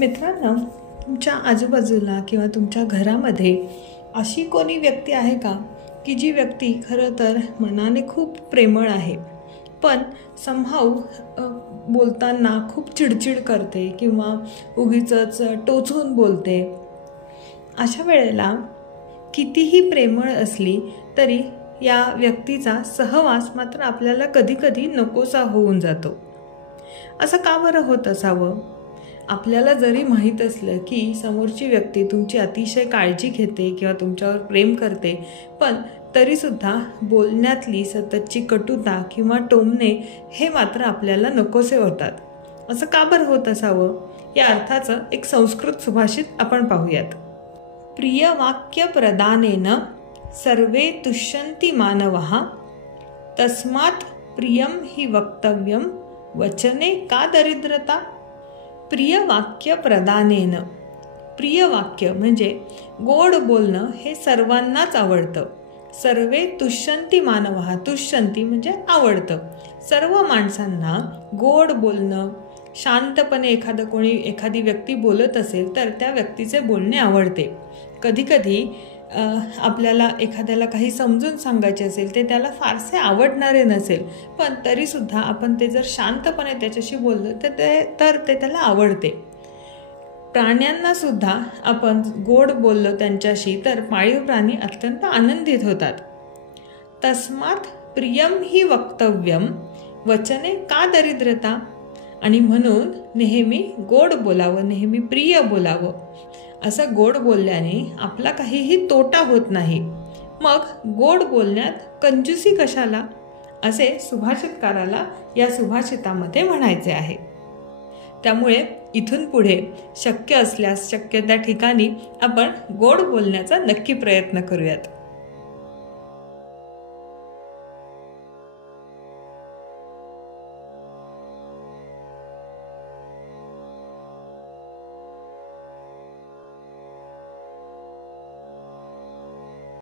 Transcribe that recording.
मित्रांनो, तुमच्या आजूबाजूला किंवा तुमच्या घरामध्ये अशी कोणी व्यक्ती आहे का की जी व्यक्ती खरं तर मनाने खूप प्रेमळ आहे, पण समहाऊ बोलताना खूप चिडचिड करते किंवा उगीचच टोचून बोलते. अशा वेळेला कितीही प्रेमळ असली तरी या व्यक्तीचा सहवास मात्र आपल्याला कधीकधी नकोसा होऊन जातो. असं का बरं होत असावं? आपल्याला जरी माहीत असलं की समोरची व्यक्ती तुमची अतिशय काळजी घेते किंवा तुमच्यावर प्रेम करते, पण तरीसुद्धा बोलण्यातली सततची कटुता किंवा टोमणे हे मात्र आपल्याला नकोसे होतात. असं का बरं होत असावं? या अर्थाचं एक संस्कृत सुभाषित आपण पाहूयात. प्रिय वाक्य प्रदानेन सर्वे तुष्यन्ति मानवः तस्मात् प्रियं हि वक्तव्यं वचने का दरिद्रता. प्रिय वाक्य प्रदानेन, प्रिय वाक्य म्हणजे गोड बोलणं हे सर्वांनाच आवडतं. सर्वे तुष्यन्ति मानवः, तुष्यन्ति म्हणजे आवडतं. सर्व माणसांना गोड बोलणं, शांतपणे एखादी व्यक्ती बोलत असेल तर त्या व्यक्तीचे बोलणे आवडते. कधीकधी आपल्याला एखाद्याला काही समजून सांगायचे असेल, ते त्याला फारसे आवडणारे नसेल, पण तरीसुद्धा आपण ते जर शांतपणे त्याच्याशी बोललं तर ते त्याला आवडते. प्राण्यांना सुद्धा आपण गोड बोललो त्यांच्याशी तर पाळीव प्राणी अत्यंत आनंदित होतात. तस्मात् प्रियं हि वक्तव्यं वचने का दरिद्रता. आणि म्हणून नेहमी गोड बोलावं, नेहमी प्रिय बोलावं. असं गोड बोलल्याने आपला काहीही तोटा होत नाही. मग गोड बोलण्यात कंजूसी कशाला, असे सुभाषितकाराला या सुभाषितामध्ये म्हणायचे आहे. त्यामुळे इथून पुढे शक्य असल्यास शक्य त्या ठिकाणी आपण गोड बोलण्याचा नक्की प्रयत्न करूयात.